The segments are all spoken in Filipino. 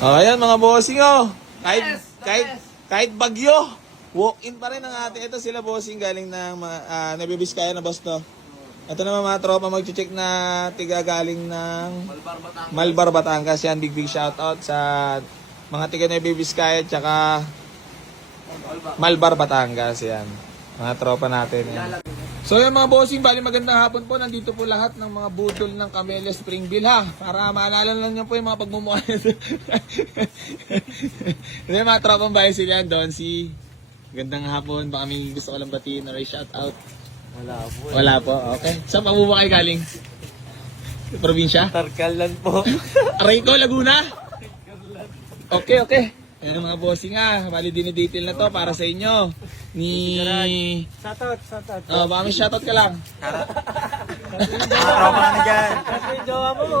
Ayan mga bossing oh. Kahit bagyo, walk-in pa rin ang ating. Ito sila bossing galing ng Nabibiskaya na boss to. Ito naman mga tropa mag-check na tiga galing ng Malbar, Batangas. Yan, big shoutout sa mga tiga Nabibiskaya tsaka Malbar, Batangas. Yan, mga tropa natin. Yan. So yan mga bossing, bali magandang hapon po. Nandito po lahat ng mga budol ng Camellia Springville ha. Para maalala lang nyo po yung mga pagmumukha. Hindi mga tropang bahay sila doon si gandang hapon. Baka may gusto ko lang batiin na shout out. Wala po. Okay. Saan pa mo ba kayo galing? Probinsya? Tarkalan po. Aray ko, Laguna? Okay. Yan mga bossing bali dinidetail na to para sa inyo. Shoutout. Baka may shoutout ka lang. Mga tropa nga na dyan.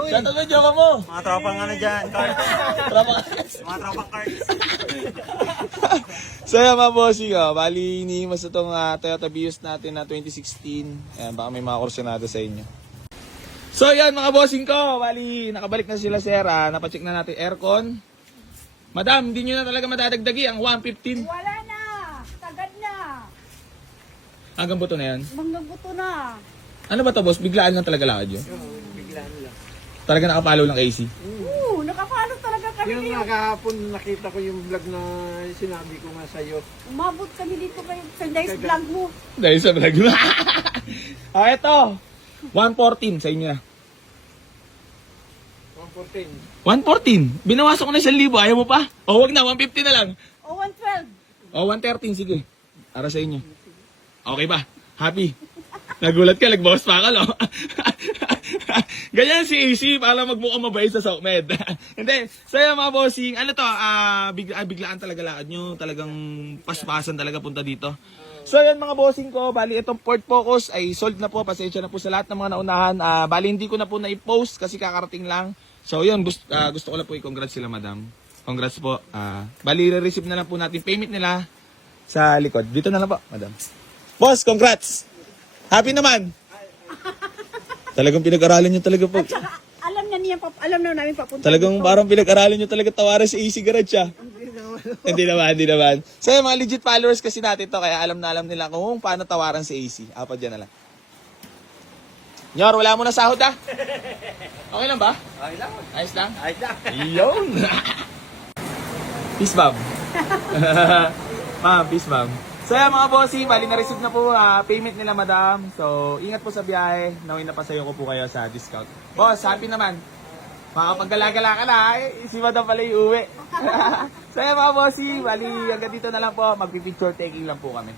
Shoutout mo, jowa mo. Mga tropa nga na dyan. Mga tropa cards. So yan mga bossing bali inihimas na itong Toyota Vios natin na 2016. Ayan, baka may mga kursunado sa inyo. So yan mga bossing ko, bali nakabalik na sila sir. Napacheck na natin aircon. Madam, hindi nyo na talaga madadagdagi ang 115. Wala na. Tagad na. Hanggang buto na yan. Hanggang buto na. Ano ba to boss? Biglaan lang talaga lakad yun? Biglaan lang. Talaga nakapalo ng AC? Nakapalo talaga kami Yung ngayon. nakahapon nakita ko yung vlog na sinabi ko nga sa'yo. Umabot kami dito kayo sa Dice vlog mo. Dahil sa vlog mo. Ito. 114 sa inyo na. 114. 114. Binawasan ko na 1,000. Ayaw mo pa? O wag na, 150 na lang. O 112. O 113, sige. Para sa inyo. Okay ba? Happy? Nagulat ka, nagbawas pa ka, no? Ganyan si AC para magmukhang mabait sa Sokmed. Hindi. So yan mga bossing, ano to, biglaan talaga lakad nyo. Talagang paspasan talaga punta dito. So yan mga bossing ko, bali itong Ford Focus ay sold na po. Pasensya na po sa lahat ng mga naunahan. Bali hindi ko na po na-post kasi kakarating lang. So yun, gusto ko lang po i-congrats sila madam. Congrats po. Bali re-receive na lang po natin payment nila sa likod. Dito na lang po, madam. Boss, congrats! Happy naman! Talagang pinag-aralan nyo talaga po. Alam na namin papunta. Talagang parang pinag-aralan nyo talaga tawaran sa AC Garage Hindi naman. So yung mga legit followers kasi natin to, kaya alam nila kung paano tawaran sa AC. Apa dyan na lang. Nyor, wala mo na sahod Okay lang ba? Okay lang. Ayos lang? Ayos lang. Yun! Peace, ma'am. Ma'am, peace, ma'am. So yan mga bossy, bali na-receive na po payment nila madam. So ingat po sa biyahe. Nawin na pasayo ko po kayo sa discount. Boss, happy naman. Makapaggalagala ka na, si madam pala yung uwi. So yan mga bossy, bali hanggang dito na lang po. Magpipicture taking lang po kami.